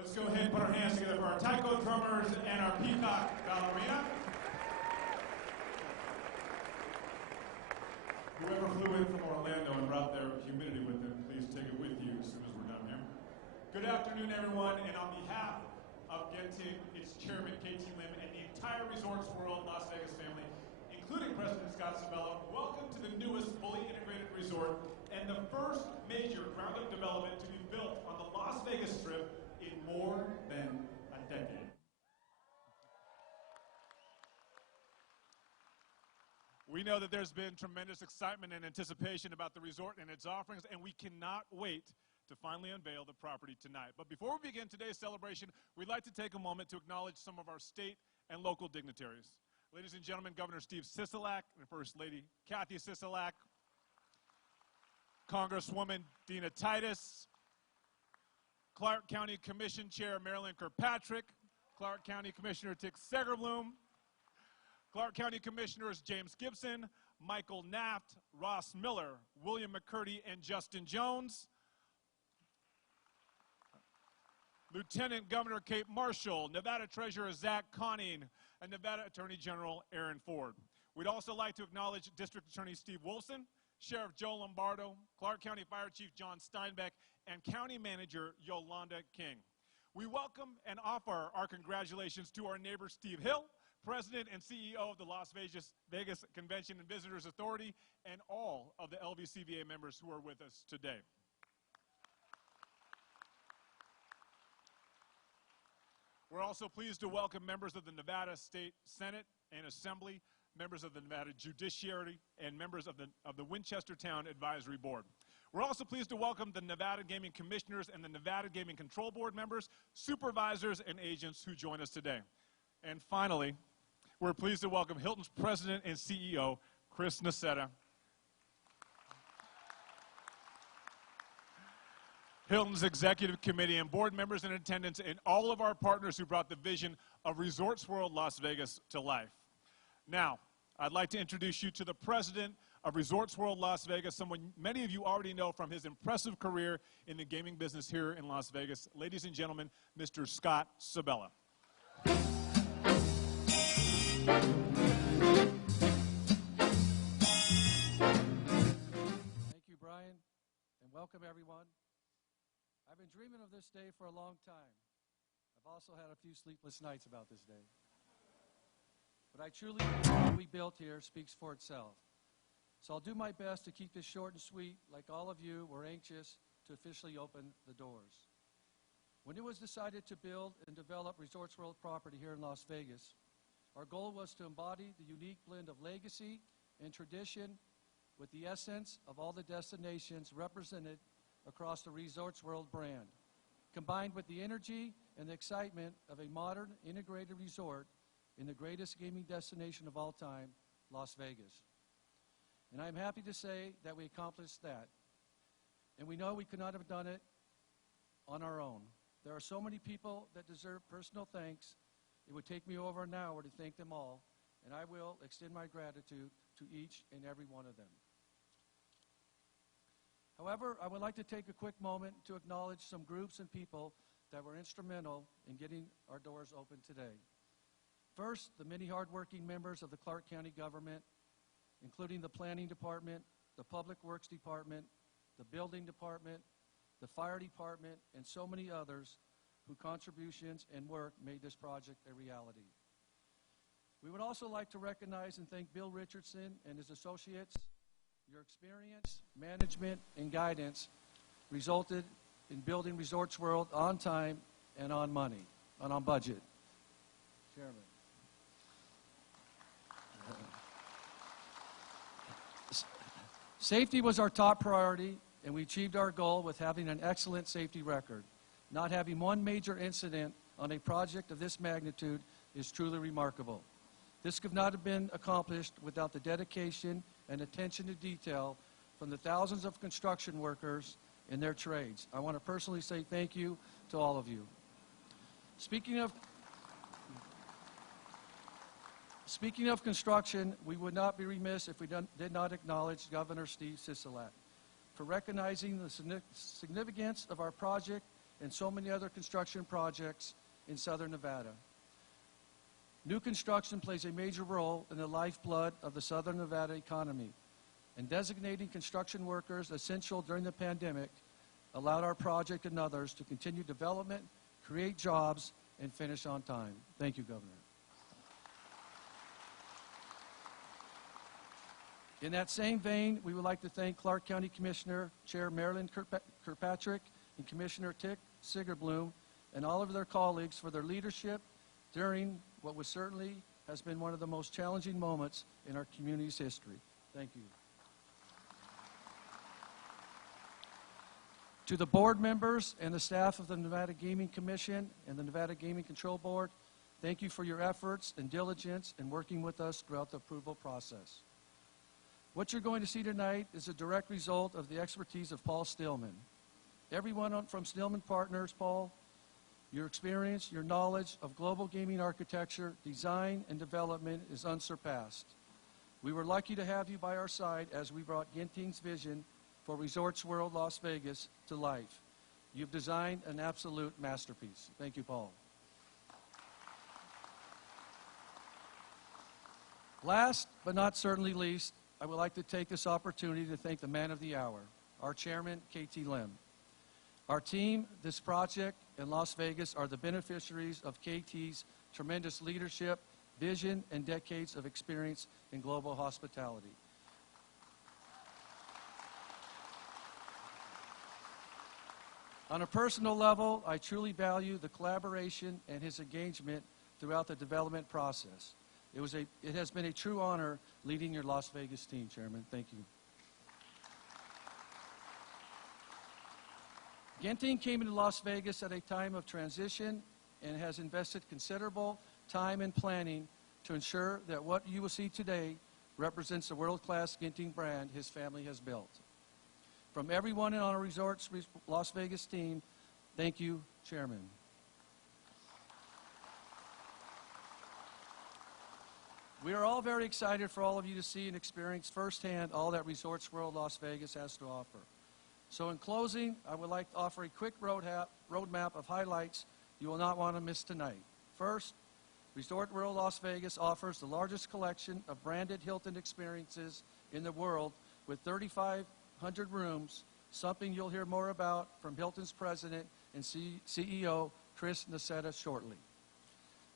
Let's go ahead and put our hands together for our taiko drummers and our peacock ballerina. Whoever flew in from Orlando and brought their humidity with them, please take it with you as soon as we're done here. Good afternoon, everyone, and on behalf of Genting, its chairman, KT Lim, and the entire Resorts World Las Vegas family, including President Scott Sabella, welcome to the newest fully integrated resort and the first major ground-up development to be built on the Las Vegas Strip in more than a decade. We know that there's been tremendous excitement and anticipation about the resort and its offerings, and we cannot wait to finally unveil the property tonight. But before we begin today's celebration, we'd like to take a moment to acknowledge some of our state and local dignitaries. Ladies and gentlemen, Governor Steve Sisolak and First Lady Kathy Sisolak, Congresswoman Dina Titus, Clark County Commission Chair Marilyn Kirkpatrick, Clark County Commissioner Tick Segerbloom, Clark County Commissioners James Gibson, Michael Naft, Ross Miller, William McCurdy, and Justin Jones, Lieutenant Governor Kate Marshall, Nevada Treasurer Zach Conning, and Nevada Attorney General Aaron Ford. We'd also like to acknowledge District Attorney Steve Wilson, Sheriff Joe Lombardo, Clark County Fire Chief John Steinbeck, and County Manager Yolanda King. We welcome and offer our congratulations to our neighbor Steve Hill, President and CEO of the Las Vegas Convention and Visitors Authority, and all of the LVCVA members who are with us today. We're also pleased to welcome members of the Nevada State Senate and Assembly, members of the Nevada Judiciary, and members of the Winchester Town Advisory Board. We're also pleased to welcome the Nevada Gaming Commissioners and the Nevada Gaming Control Board members, supervisors, and agents who join us today. And finally, we're pleased to welcome Hilton's President and CEO, Chris Nassetta, Hilton's Executive Committee and board members in attendance, and all of our partners who brought the vision of Resorts World Las Vegas to life. Now, I'd like to introduce you to the president of Resorts World Las Vegas, someone many of you already know from his impressive career in the gaming business here in Las Vegas. Ladies and gentlemen, Mr. Scott Sabella. Thank you, Brian, and welcome everyone. I've been dreaming of this day for a long time. I've also had a few sleepless nights about this day. But I truly believe what we built here speaks for itself. So I'll do my best to keep this short and sweet. Like all of you, we're anxious to officially open the doors. When it was decided to build and develop Resorts World property here in Las Vegas, our goal was to embody the unique blend of legacy and tradition with the essence of all the destinations represented across the Resorts World brand, combined with the energy and the excitement of a modern integrated resort in the greatest gaming destination of all time, Las Vegas. And I'm happy to say that we accomplished that. And we know we could not have done it on our own. There are so many people that deserve personal thanks. It would take me over an hour to thank them all, and I will extend my gratitude to each and every one of them. However, I would like to take a quick moment to acknowledge some groups and people that were instrumental in getting our doors open today. First, the many hardworking members of the Clark County government, including the Planning Department, the Public Works Department, the Building Department, the Fire Department, and so many others whose contributions and work made this project a reality. We would also like to recognize and thank Bill Richardson and his associates. Your experience, management, and guidance resulted in building Resorts World on time and on money, and on budget. Chairman. Safety was our top priority, and we achieved our goal with having an excellent safety record. Not having one major incident on a project of this magnitude is truly remarkable. This could not have been accomplished without the dedication and attention to detail from the thousands of construction workers in their trades. I want to personally say thank you to all of you. Speaking of construction, we would not be remiss if we did not acknowledge Governor Steve Sisolak for recognizing the significance of our project and so many other construction projects in Southern Nevada. New construction plays a major role in the lifeblood of the Southern Nevada economy, and designating construction workers essential during the pandemic allowed our project and others to continue development, create jobs, and finish on time. Thank you, Governor. In that same vein, we would like to thank Clark County Commissioner Chair Marilyn Kirkpatrick and Commissioner Tick Sigerbloom and all of their colleagues for their leadership during what was certainly has been one of the most challenging moments in our community's history. Thank you. To the board members and the staff of the Nevada Gaming Commission and the Nevada Gaming Control Board, thank you for your efforts and diligence in working with us throughout the approval process. What you're going to see tonight is a direct result of the expertise of Paul Stillman. Everyone from Stillman Partners, Paul, your experience, your knowledge of global gaming architecture, design, and development is unsurpassed. We were lucky to have you by our side as we brought Genting's vision for Resorts World Las Vegas to life. You've designed an absolute masterpiece. Thank you, Paul. Last but not certainly least, I would like to take this opportunity to thank the man of the hour, our chairman, KT Lim. Our team, this project, and Las Vegas are the beneficiaries of KT's tremendous leadership, vision, and decades of experience in global hospitality. On a personal level, I truly value the collaboration and his engagement throughout the development process. It has been a true honor leading your Las Vegas team, Chairman. Thank you. Genting came into Las Vegas at a time of transition and has invested considerable time and planning to ensure that what you will see today represents the world-class Genting brand his family has built. From everyone on our Resorts Las Vegas team, thank you, Chairman. We are all very excited for all of you to see and experience firsthand all that Resorts World Las Vegas has to offer. So in closing, I would like to offer a quick roadmap of highlights you will not want to miss tonight. First, Resort World Las Vegas offers the largest collection of branded Hilton experiences in the world with 3,500 rooms, something you'll hear more about from Hilton's president and CEO, Chris Nacetta shortly.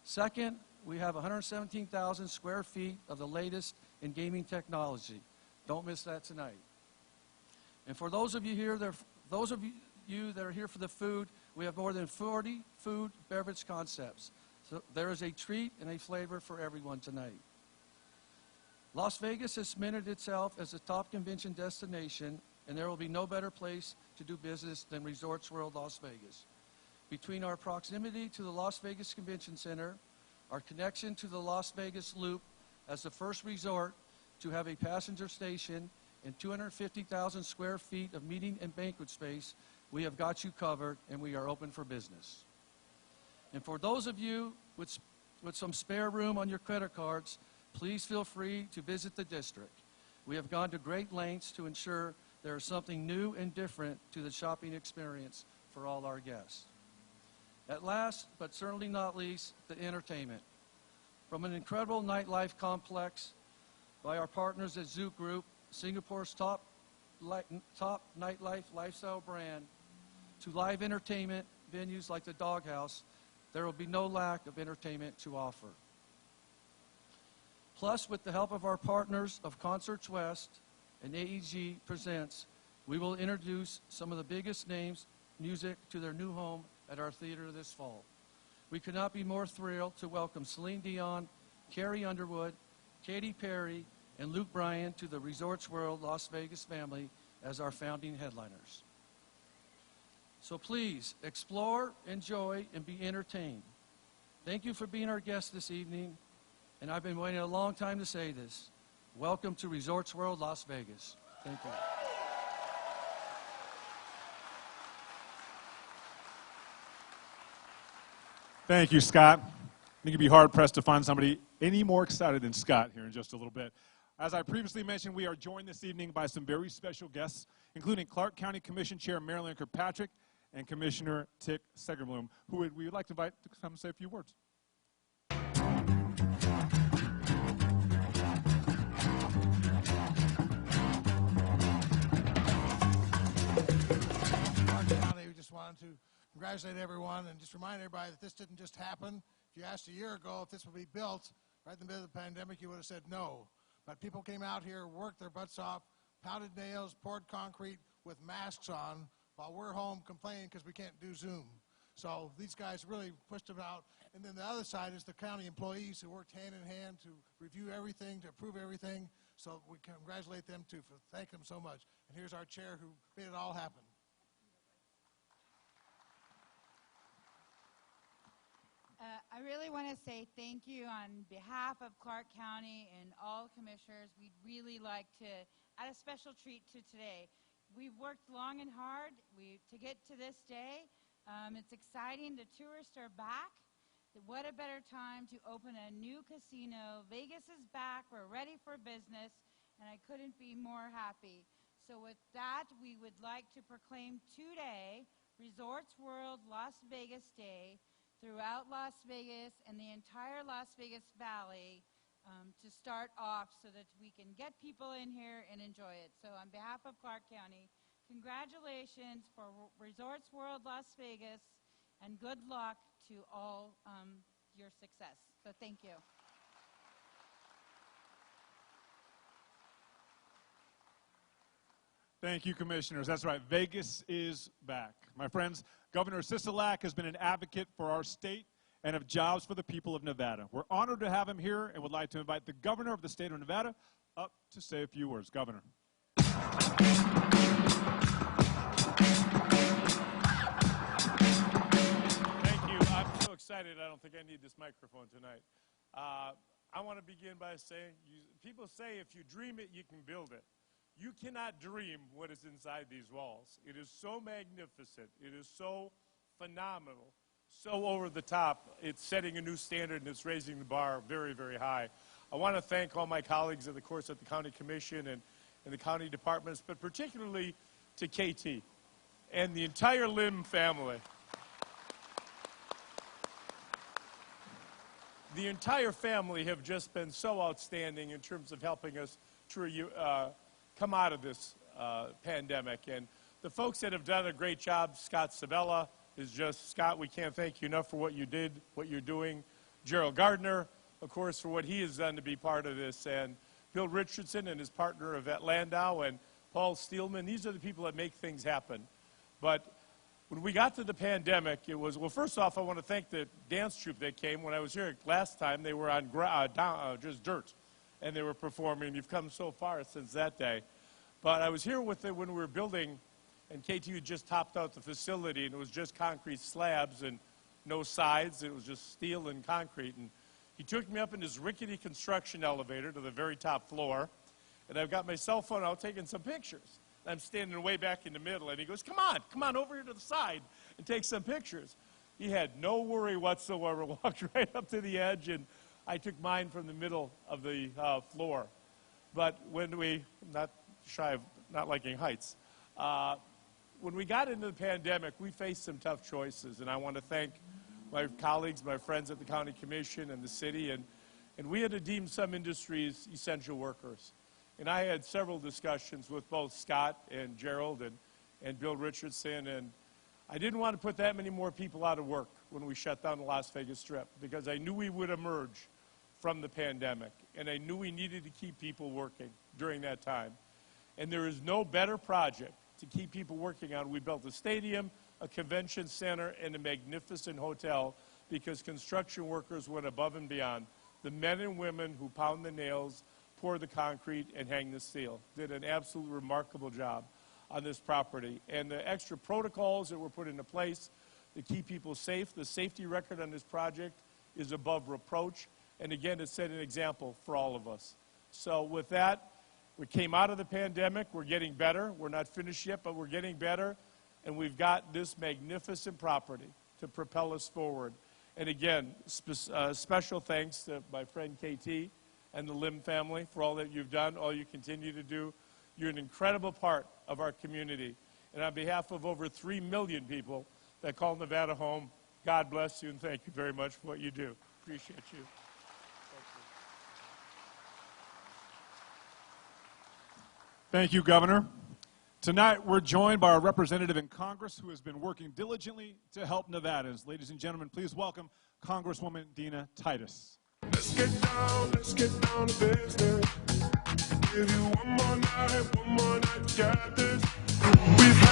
Second, we have 117,000 square feet of the latest in gaming technology. Don't miss that tonight. And for those of you that are here for the food, we have more than 40 food beverage concepts. So there is a treat and a flavor for everyone tonight. Las Vegas has cemented itself as a top convention destination, and there will be no better place to do business than Resorts World Las Vegas. Between our proximity to the Las Vegas Convention Center, our connection to the Las Vegas Loop as the first resort to have a passenger station and 250,000 square feet of meeting and banquet space, we have got you covered, and we are open for business. And for those of you with some spare room on your credit cards, please feel free to visit the district. We have gone to great lengths to ensure there is something new and different to the shopping experience for all our guests. At last, but certainly not least, the entertainment. From an incredible nightlife complex by our partners at Zouk Group, Singapore's top nightlife lifestyle brand, to live entertainment venues like the Doghouse, there will be no lack of entertainment to offer. Plus, with the help of our partners of Concerts West and AEG Presents, we will introduce some of the biggest names music to their new home at our theater this fall. We could not be more thrilled to welcome Celine Dion, Carrie Underwood, Katy Perry, and Luke Bryan to the Resorts World Las Vegas family as our founding headliners. So please, explore, enjoy, and be entertained. Thank you for being our guest this evening, and I've been waiting a long time to say this. Welcome to Resorts World Las Vegas. Thank you. Thank you, Scott. I think you'd be hard-pressed to find somebody any more excited than Scott here in just a little bit. As I previously mentioned, we are joined this evening by some very special guests, including Clark County Commission Chair Marilyn Kirkpatrick and Commissioner Tick Segerbloom, who we would like to invite to come and say a few words. Clark County, we just wanted to congratulate everyone and just remind everybody that this didn't just happen. If you asked a year ago if this would be built right in the middle of the pandemic, you would have said no. But people came out here, worked their butts off, pounded nails, poured concrete with masks on, while we're home complaining because we can't do Zoom. So these guys really pushed it out. And then the other side is the county employees who worked hand in hand to review everything, to approve everything. So we congratulate them too, thank them so much. And here's our chair who made it all happen. I really want to say thank you on behalf of Clark County and all commissioners. We'd really like to add a special treat to today. We've worked long and hard to get to this day. It's exciting. The tourists are back. What a better time to open a new casino. Vegas is back. We're ready for business, and I couldn't be more happy. So with that, we would like to proclaim today Resorts World Las Vegas Day throughout Las Vegas and the entire Las Vegas Valley to start off so that we can get people in here and enjoy it. So on behalf of Clark County, congratulations for Resorts World Las Vegas and good luck to all your success. So thank you. Thank you, commissioners. That's right. Vegas is back. My friends, Governor Sisolak has been an advocate for our state and of jobs for the people of Nevada. We're honored to have him here and would like to invite the governor of the state of Nevada up to say a few words. Governor. Thank you. I'm so excited. I don't think I need this microphone tonight. I want to begin by saying, people say if you dream it, you can build it. You cannot dream what is inside these walls. It is so magnificent. It is so phenomenal, so over the top. It's setting a new standard, and it's raising the bar very, very high. I want to thank all my colleagues, of course, at the County Commission and the county departments, but particularly to KT and the entire Lim family. The entire family have just been so outstanding in terms of helping us to come out of this pandemic. And the folks that have done a great job, Scott Savella, is just, Scott, we can't thank you enough for what you did, what you're doing. Gerald Gardner, of course, for what he has done to be part of this, and Bill Richardson and his partner Yvette Landau and Paul Steelman. These are the people that make things happen. But when we got to the pandemic, it was, well, first off, I want to thank the dance troupe that came. When I was here last time, they were on just dirt, and they were performing. You've come so far since that day. But I was here with it when we were building, and KT had just topped out the facility, and it was just concrete slabs and no sides. It was just steel and concrete. And he took me up in his rickety construction elevator to the very top floor, and I've got my cell phone out taking some pictures. I'm standing way back in the middle, and he goes, come on over here to the side and take some pictures. He had no worry whatsoever, walked right up to the edge, and I took mine from the middle of the floor. But when we, not shy of not liking heights, when we got into the pandemic, we faced some tough choices, and I want to thank my colleagues, my friends at the County Commission and the city, and we had to deem some industries essential workers. And I had several discussions with both Scott and Gerald and Bill Richardson, and I didn't want to put that many more people out of work when we shut down the Las Vegas Strip, because I knew we would emerge from the pandemic, and I knew we needed to keep people working during that time. And there is no better project to keep people working on. We built a stadium, a convention center, and a magnificent hotel because construction workers went above and beyond. The men and women who pound the nails, pour the concrete, and hang the steel did an absolutely remarkable job on this property. And the extra protocols that were put into place to keep people safe, the safety record on this project is above reproach. And again, it set an example for all of us. So with that, we came out of the pandemic. We're getting better. We're not finished yet, but we're getting better. And we've got this magnificent property to propel us forward. And again, special thanks to my friend KT and the Lim family for all that you've done, all you continue to do. You're an incredible part of our community. And on behalf of over 3 million people that call Nevada home, God bless you and thank you very much for what you do. Appreciate you. Thank you, Governor. Tonight, we're joined by our representative in Congress who has been working diligently to help Nevadans. Ladies and gentlemen, please welcome Congresswoman Dina Titus. Let's get down to business. Give you one more night, got this.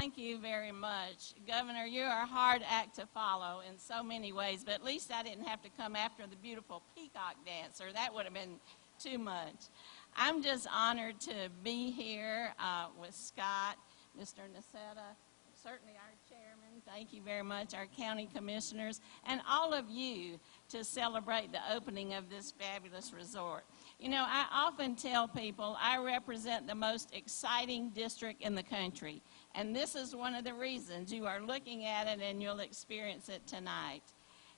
Thank you very much. Governor, you're a hard act to follow in so many ways, but at least I didn't have to come after the beautiful peacock dancer. That would have been too much. I'm just honored to be here with Scott, Mr. Nacetta, certainly our chairman, thank you very much, our county commissioners, and all of you to celebrate the opening of this fabulous resort. You know, I often tell people I represent the most exciting district in the country, and this is one of the reasons. You are looking at it and you'll experience it tonight.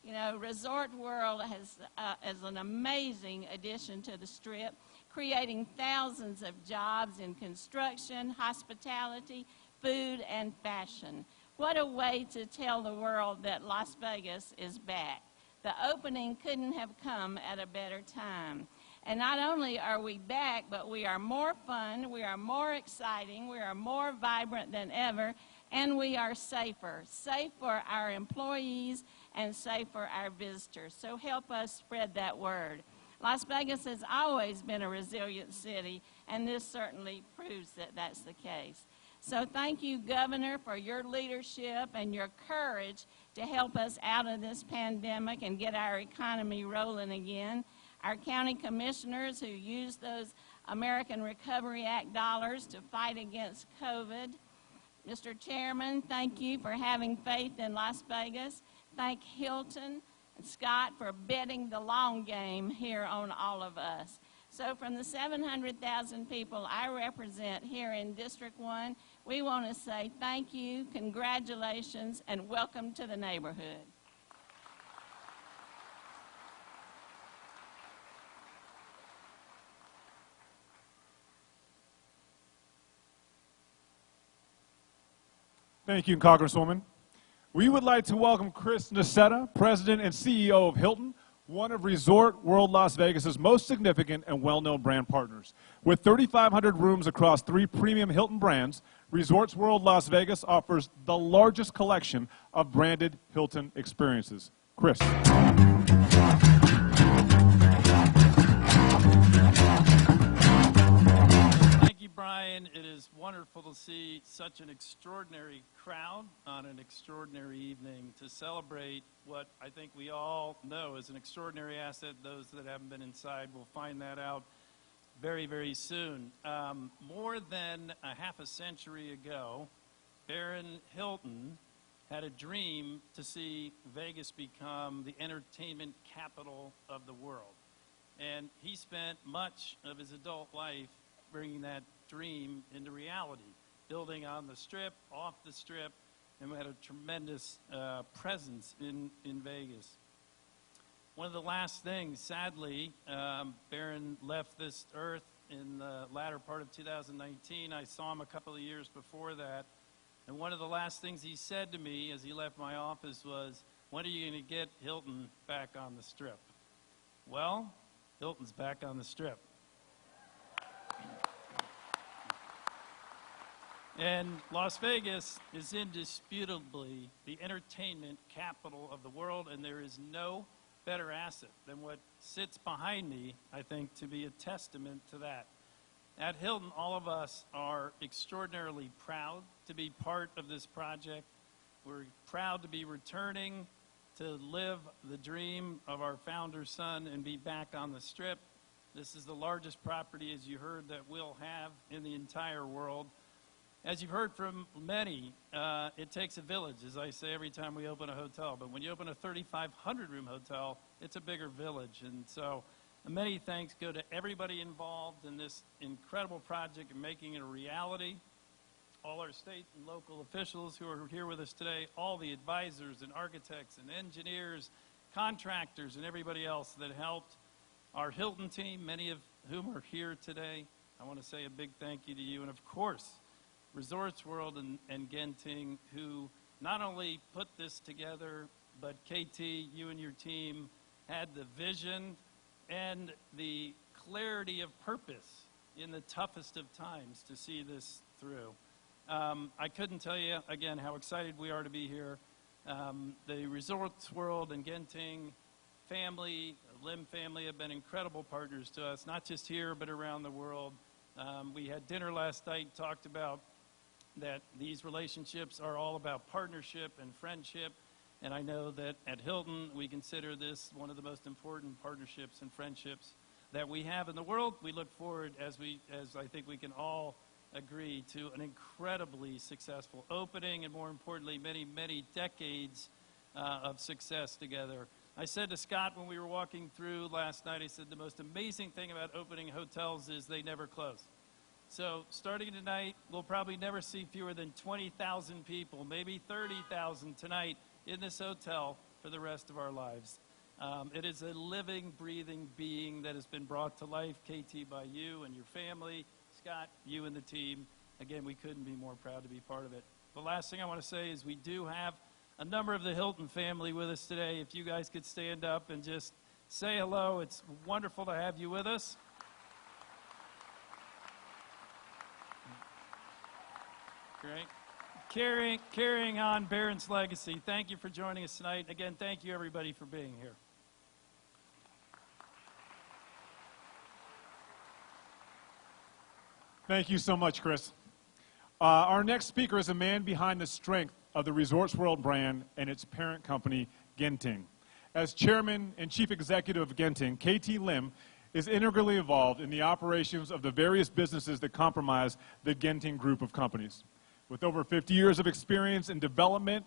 You know, Resort World is an amazing addition to the Strip, creating thousands of jobs in construction, hospitality, food, and fashion. What a way to tell the world that Las Vegas is back. The opening couldn't have come at a better time. And not only are we back, but we are more fun, we are more exciting, we are more vibrant than ever, and we are safer. Safe for our employees and safe for our visitors. So help us spread that word. Las Vegas has always been a resilient city, and this certainly proves that that's the case. So thank you, Governor, for your leadership and your courage to help us out of this pandemic and get our economy rolling again. Our county commissioners who used those American Recovery Act dollars to fight against COVID. Mr. Chairman, thank you for having faith in Las Vegas. Thank Hilton and Scott for betting the long game here on all of us. So from the 700,000 people I represent here in District 1, we want to say thank you, congratulations, and welcome to the neighborhood. Thank you, Congresswoman. We would like to welcome Chris Nacetta, President and CEO of Hilton, one of Resort World Las Vegas's most significant and well-known brand partners. With 3,500 rooms across 3 premium Hilton brands, Resorts World Las Vegas offers the largest collection of branded Hilton experiences. Chris. Thank you, Brian. It is wonderful to see such an extraordinary crowd on an extraordinary evening to celebrate what I think we all know is an extraordinary asset. Those that haven't been inside will find that out very, very soon. More than a half a century ago, Baron Hilton had a dream to see Vegas become the entertainment capital of the world. And he spent much of his adult life bringing that dream into reality, building on the Strip, off the Strip, and we had a tremendous presence in Vegas. One of the last things, sadly, Baron left this earth in the latter part of 2019. I saw him a couple of years before that, and one of the last things he said to me as he left my office was, "When are you going to get Hilton back on the Strip?" Well, Hilton's back on the Strip. And Las Vegas is indisputably the entertainment capital of the world, and there is no better asset than what sits behind me, I think, to be a testament to that. At Hilton, all of us are extraordinarily proud to be part of this project. We're proud to be returning to live the dream of our founder's son and be back on the Strip. This is the largest property, as you heard, that we'll have in the entire world. As you've heard from many, it takes a village, as I say every time we open a hotel. But when you open a 3,500-room hotel, it's a bigger village. And so many thanks go to everybody involved in this incredible project and making it a reality. All our state and local officials who are here with us today, all the advisors and architects and engineers, contractors, and everybody else that helped. Our Hilton team, many of whom are here today, I want to say a big thank you to you. And of course, Resorts World and Genting, who not only put this together, but KT, you and your team had the vision and the clarity of purpose in the toughest of times to see this through. I couldn't tell you, again, how excited we are to be here. The Resorts World and Genting family, Lim family, have been incredible partners to us, not just here, but around the world. We had dinner last night, talked about that these relationships are all about partnership and friendship, and I know that at Hilton we consider this one of the most important partnerships and friendships that we have in the world. We look forward, as I think we can all agree, to an incredibly successful opening and, more importantly, many, many decades of success together. I said to Scott when we were walking through last night, I said the most amazing thing about opening hotels is they never close. So starting tonight, we'll probably never see fewer than 20,000 people, maybe 30,000 tonight in this hotel for the rest of our lives. It is a living, breathing being that has been brought to life, KT, by you and your family. Scott, you and the team. Again, we couldn't be more proud to be part of it. The last thing I want to say is we do have a number of the Hilton family with us today. If you guys could stand up and just say hello. It's wonderful to have you with us. Great. Carrying on Baron's legacy. Thank you for joining us tonight. Again, thank you, everybody, for being here. Thank you so much, Chris. Our next speaker is a man behind the strength of the Resorts World brand and its parent company, Genting. As chairman and chief executive of Genting, KT Lim is integrally involved in the operations of the various businesses that comprise the Genting group of companies. With over 50 years of experience in development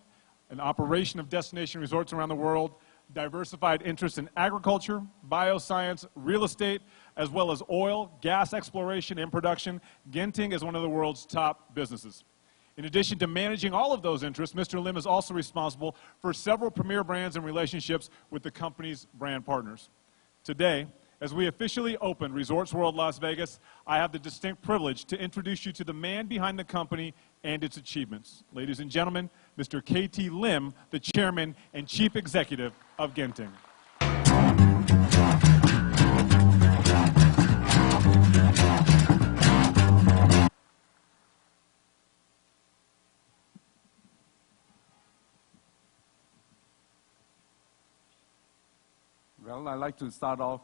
and operation of destination resorts around the world, diversified interests in agriculture, bioscience, real estate, as well as oil, gas exploration, and production, Genting is one of the world's top businesses. In addition to managing all of those interests, Mr. Lim is also responsible for several premier brands and relationships with the company's brand partners. Today, as we officially open Resorts World Las Vegas, I have the distinct privilege to introduce you to the man behind the company and its achievements. Ladies and gentlemen, Mr. KT Lim, the chairman and chief executive of Genting. Well, I'd like to start off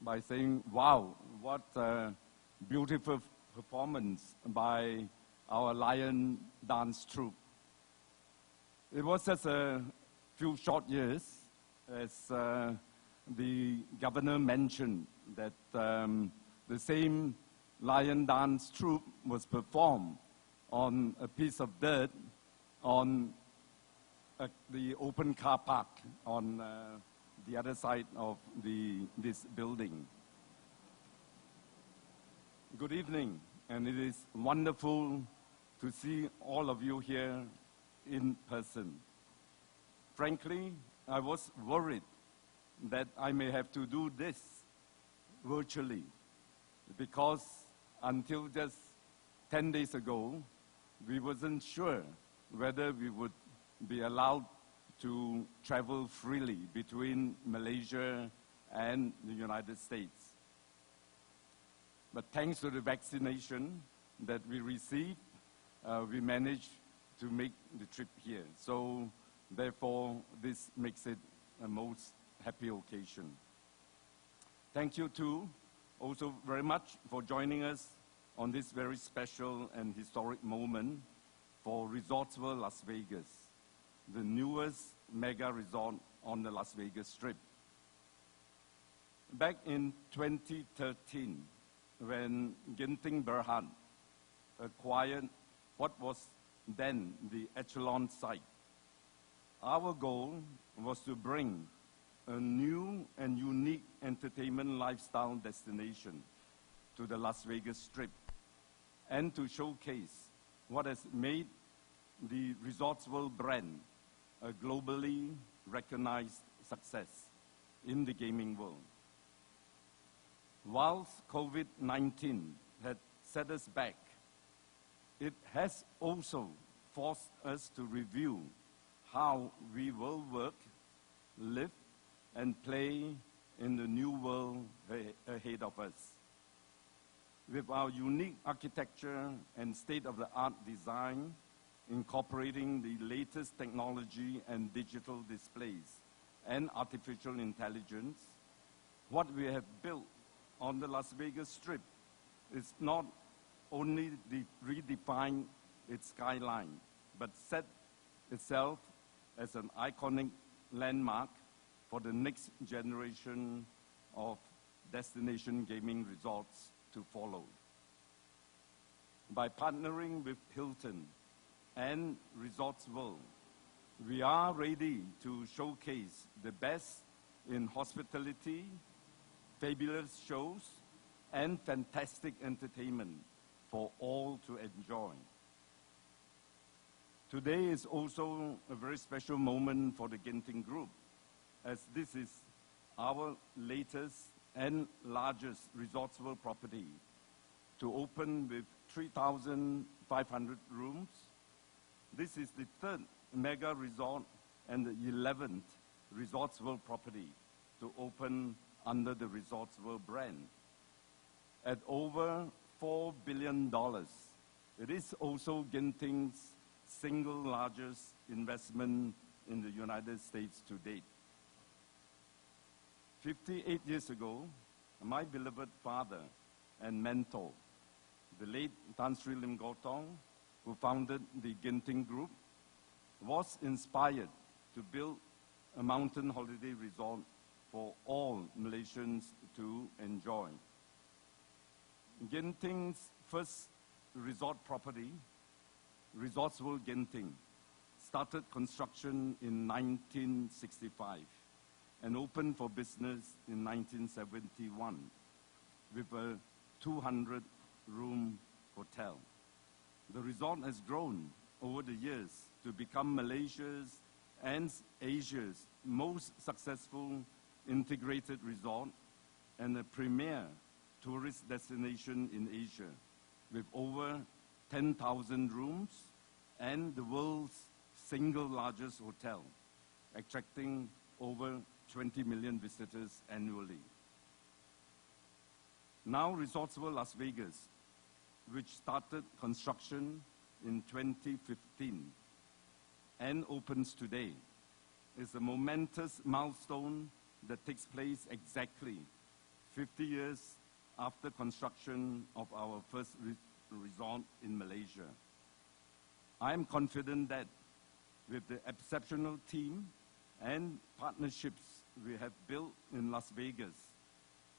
by saying, wow, what a beautiful performance by our lion dance troupe. It was just a few short years, as the governor mentioned, that the same lion dance troupe was performed on a piece of dirt on the open car park on the other side of this building. Good evening, and it is wonderful to see all of you here in person. Frankly, I was worried that I may have to do this virtually, because until just 10 days ago, we wasn't sure whether we would be allowed to travel freely between Malaysia and the United States. But thanks to the vaccination that we received, we managed to make the trip here. So therefore, this makes it a most happy occasion. Thank you too, also very much for joining us on this very special and historic moment for Resorts World Las Vegas, the newest mega resort on the Las Vegas Strip. Back in 2013, when Genting Berhad acquired what was then the Echelon site, our goal was to bring a new and unique entertainment lifestyle destination to the Las Vegas Strip, and to showcase what has made the Resorts World brand a globally recognized success in the gaming world. Whilst COVID-19 had set us back, it has also forced us to review how we will work, live, and play in the new world ahead of us. With our unique architecture and state-of-the-art design, incorporating the latest technology and digital displays and artificial intelligence, what we have built on the Las Vegas Strip is not only redefine its skyline, but set itself as an iconic landmark for the next generation of destination gaming resorts to follow. By partnering with Hilton and Resorts World, we are ready to showcase the best in hospitality, fabulous shows, and fantastic entertainment for all to enjoy. Today is also a very special moment for the Genting Group, as this is our latest and largest Resorts World property to open with 3,500 rooms. This is the third mega resort and the 11th Resorts World property to open under the Resorts World brand. At over $4 billion, it is also Genting's single largest investment in the United States to date. 58 years ago, my beloved father and mentor, the late Tan Sri Lim Gotong, who founded the Genting Group, was inspired to build a mountain holiday resort for all Malaysians to enjoy. Genting's first resort property, Resorts World Genting, started construction in 1965 and opened for business in 1971 with a 200-room hotel. The resort has grown over the years to become Malaysia's and Asia's most successful integrated resort and a premier tourist destination in Asia, with over 10,000 rooms and the world's single largest hotel, attracting over 20 million visitors annually. Now Resorts World Las Vegas, which started construction in 2015 and opens today, is a momentous milestone that takes place exactly 50 years after construction of our first resort in Malaysia. I am confident that with the exceptional team and partnerships we have built in Las Vegas,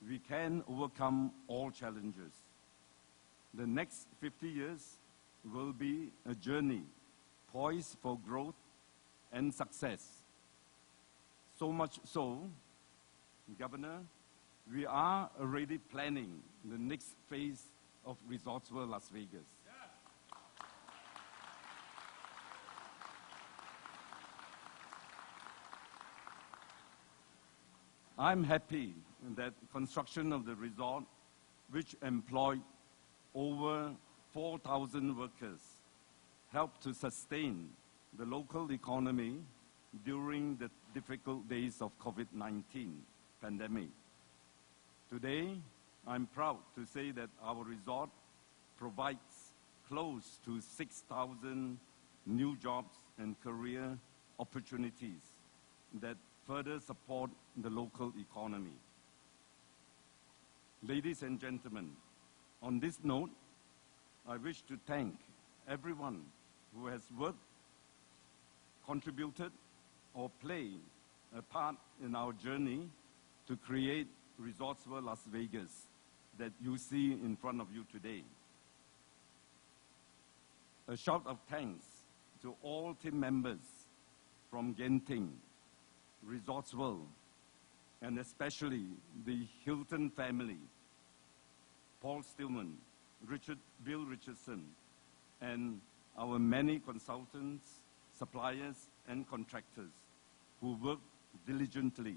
we can overcome all challenges. The next 50 years will be a journey poised for growth and success. So much so, Governor, we are already planning the next phase of Resorts World Las Vegas. I'm happy that construction of the resort, which employed over 4,000 workers, helped to sustain the local economy during the difficult days of COVID-19 pandemic. Today, I'm proud to say that our resort provides close to 6,000 new jobs and career opportunities that further support the local economy. Ladies and gentlemen, on this note, I wish to thank everyone who has worked, contributed, or played a part in our journey to create Resorts World Las Vegas that you see in front of you today. A shout of thanks to all team members from Genting, Resorts World, and especially the Hilton family, Paul Stillman, Bill Richardson, and our many consultants, suppliers, and contractors who worked diligently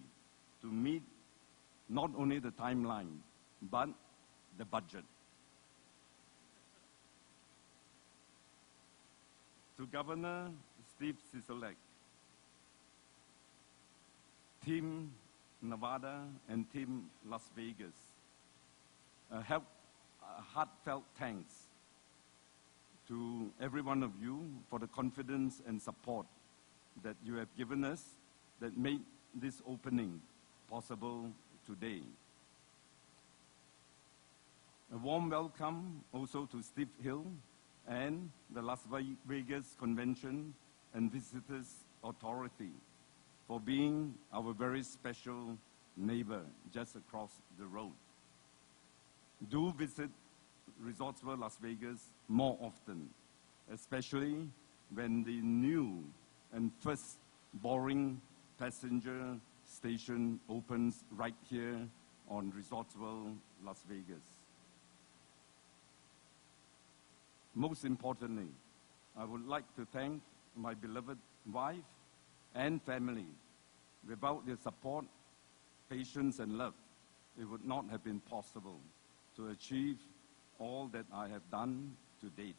to meet not only the timeline, but the budget. To Governor Steve Sisolak, Team Nevada and Team Las Vegas, a heartfelt thanks to every one of you for the confidence and support that you have given us that made this opening possible today. A warm welcome also to Steve Hill and the Las Vegas Convention and Visitors Authority for being our very special neighbor just across the road. Do visit Resorts World Las Vegas more often, especially when the new and first boring passenger station opens right here on Resorts World Las Vegas. Most importantly, I would like to thank my beloved wife and family. Without their support, patience, and love, it would not have been possible to achieve all that I have done to date.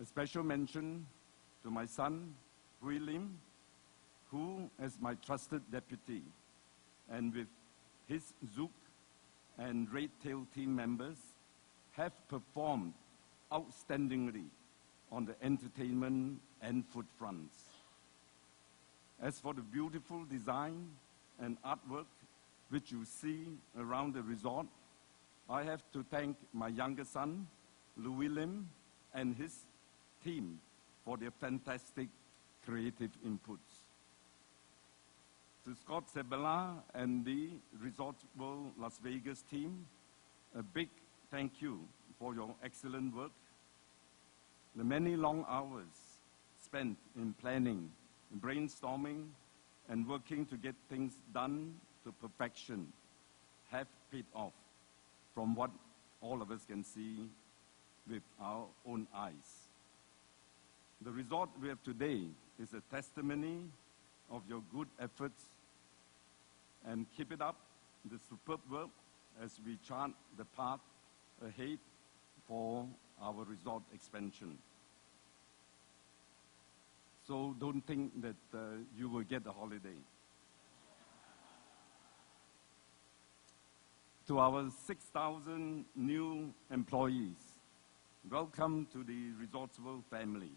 A special mention to my son, Hui Lim, who, as my trusted deputy, and with his Zouk and Red Tail team members, have performed outstandingly on the entertainment and food fronts. As for the beautiful design and artwork which you see around the resort, I have to thank my younger son, Louis Lim, and his team for their fantastic creative inputs. To Scott Sebela and the Resorts World Las Vegas team, a big thank you for your excellent work. The many long hours spent in planning, brainstorming, and working to get things done to perfection have paid off from what all of us can see with our own eyes. The resort we have today is a testimony of your good efforts, and keep it up, the superb work, as we chart the path ahead for our resort expansion. So don't think that you will get a holiday. To our 6,000 new employees, welcome to the Resorts World family.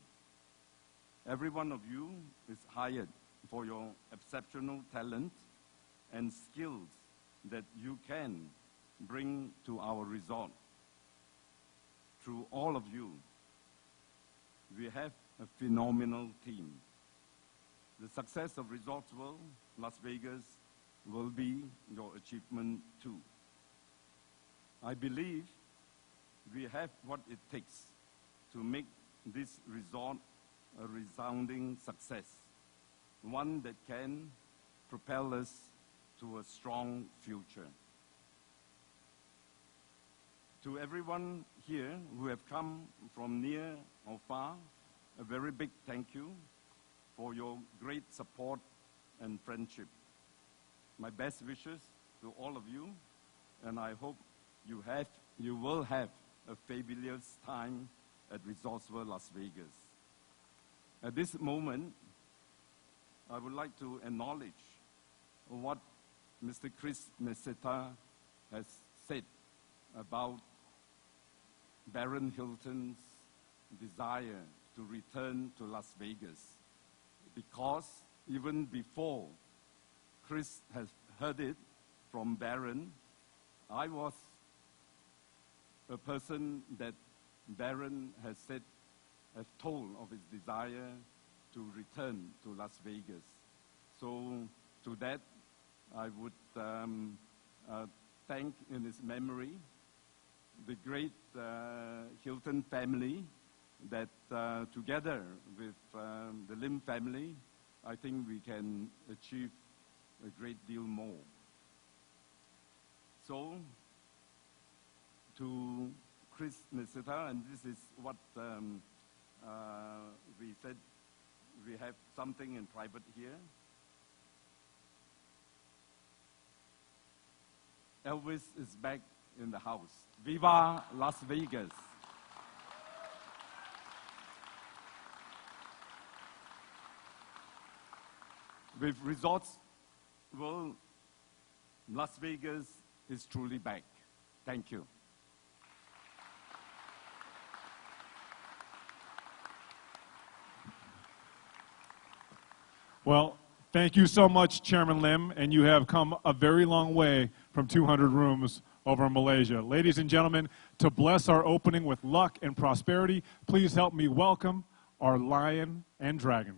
Every one of you is hired for your exceptional talent and skills that you can bring to our resort. Through all of you, we have a phenomenal team. The success of Resorts World Las Vegas will be your achievement too. I believe we have what it takes to make this resort a resounding success, one that can propel us to a strong future. To everyone here who have come from near or far, a very big thank you for your great support and friendship. My best wishes to all of you, and I hope you will have a fabulous time at Resorts World Las Vegas. At this moment, I would like to acknowledge what Mr. Chris Meseta has said about Baron Hilton's desire to return to Las Vegas, because even before Chris has heard it from Baron, I was a person that Baron has told of his desire to return to Las Vegas. So to that, I would thank in his memory the great Hilton family that together with the Lim family, I think we can achieve a great deal more. So to Chris Meseta, and this is what we said, we have something in private here. Elvis is back in the house. Viva Las Vegas! With Resorts World, Las Vegas is truly back. Thank you. Well, thank you so much, Chairman Lim, and you have come a very long way from 200 rooms over in Malaysia. Ladies and gentlemen, to bless our opening with luck and prosperity, please help me welcome our lion and dragon.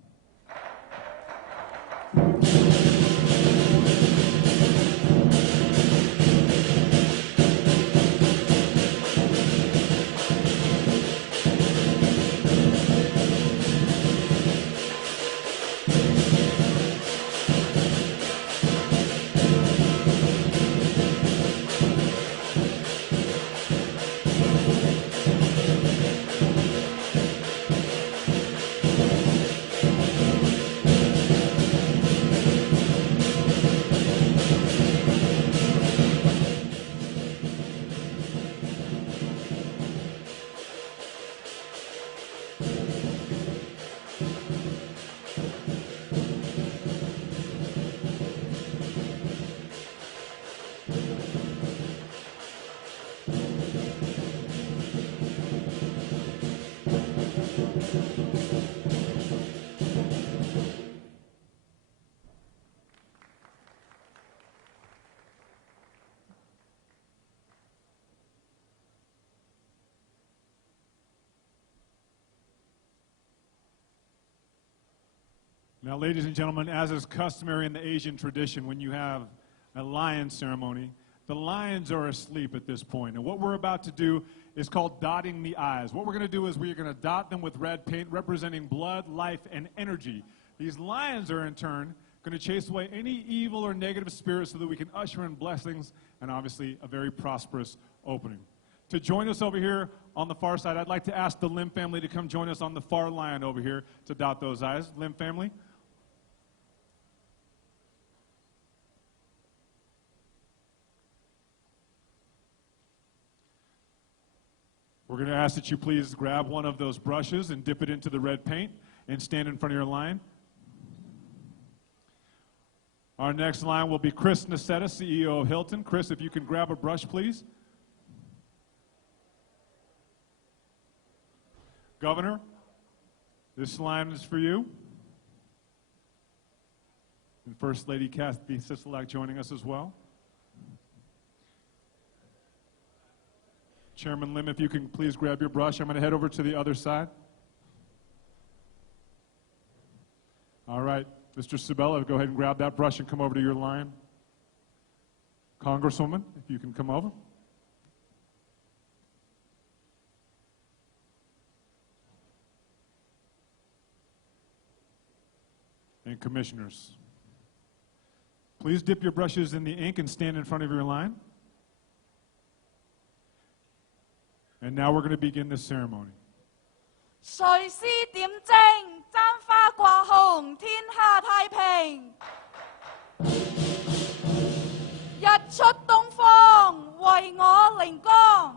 Now, ladies and gentlemen, as is customary in the Asian tradition, when you have a lion ceremony, the lions are asleep at this point. And what we're about to do is called dotting the I's. What we're going to do is we're going to dot them with red paint representing blood, life, and energy. These lions are, in turn, going to chase away any evil or negative spirits so that we can usher in blessings and, obviously, a very prosperous opening. To join us over here on the far side, I'd like to ask the Lim family to come join us on the far lion over here to dot those I's. Lim family. We're going to ask that you please grab one of those brushes and dip it into the red paint and stand in front of your line. Our next line will be Chris Meseta, CEO of Hilton. Chris, if you can grab a brush, please. Governor, this line is for you. And First Lady Kathy Sisolak joining us as well. Chairman Lim, if you can please grab your brush. I'm going to head over to the other side. All right, Mr. Sabella, go ahead and grab that brush and come over to your line. Congresswoman, if you can come over. And commissioners. Please dip your brushes in the ink and stand in front of your line. And now we're going to begin this ceremony. 谁是點正，簪花掛紅，天下太平。日出東方，為我靈光。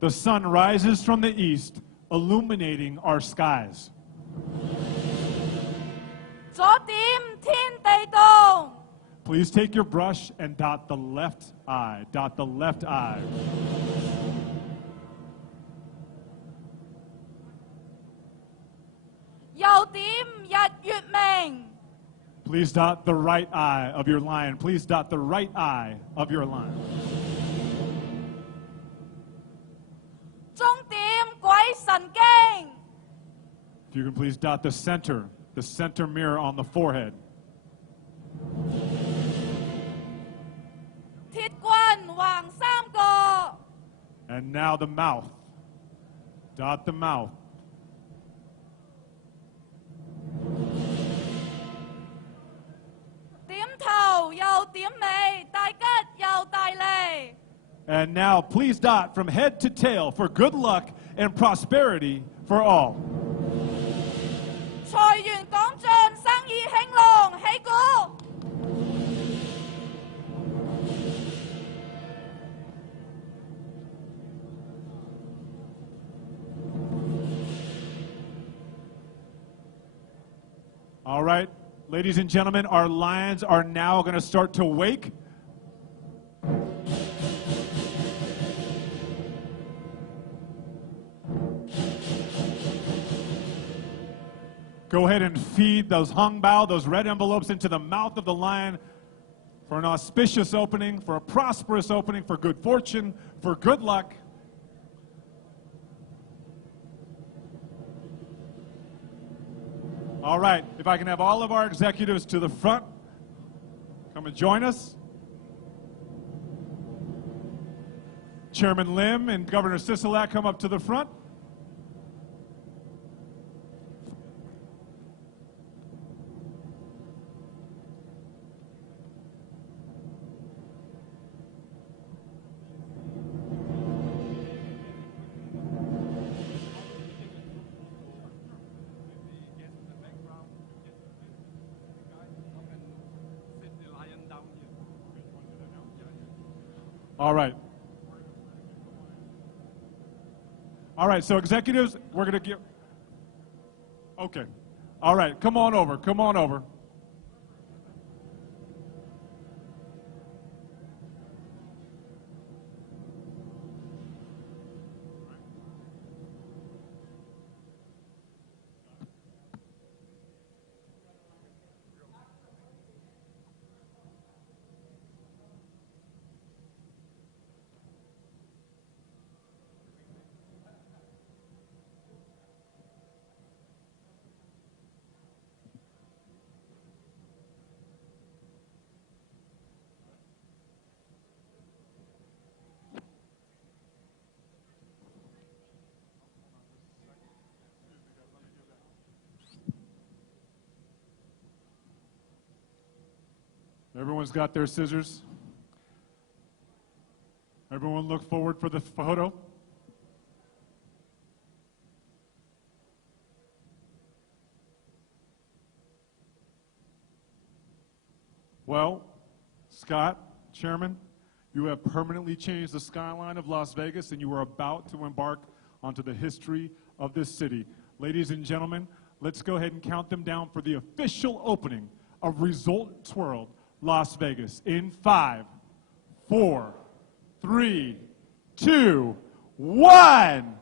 The sun rises from the east, illuminating our skies. 左點天地動。 Please take your brush and dot the left eye. Dot the left eye. 又點日月明。 Please dot the right eye of your line. Please dot the right eye of your line. 終點鬼神經。 If you can please dot the center mirror on the forehead. 鐵棍橫三個。 And now the mouth. Dot the mouth. 點頭又點尾，大吉又大利。 And now please dot from head to tail for good luck and prosperity for all. 財源廣進，生意興隆，起鼓。 All right, ladies and gentlemen, our lions are now going to start to wake. Go ahead and feed those hung bao, those red envelopes into the mouth of the lion for an auspicious opening, for a prosperous opening, for good fortune, for good luck. All right, if I can have all of our executives to the front, come and join us. Chairman Lim and Governor Sisolak come up to the front. All right. All right, so executives, we're going to give... Okay. All right, come on over, come on over. Everyone's got their scissors. Everyone look forward for the photo. Well, Scott, Chairman, you have permanently changed the skyline of Las Vegas, and you are about to embark onto the history of this city. Ladies and gentlemen, let's go ahead and count them down for the official opening of Results World Las Vegas in 5, 4, 3, 2, 1.